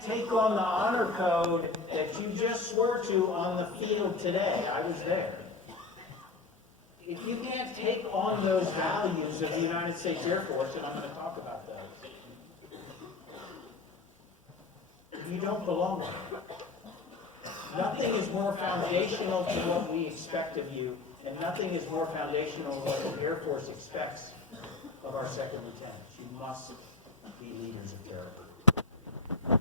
can't take on the honor code that you just swore to on the field today, I was there. If you can't take on those values of the United States Air Force, and I'm going to talk about those, you don't belong there. Nothing is more foundational to what we expect of you, and nothing is more foundational to what the Air Force expects of our second lieutenants. You must be leaders of character.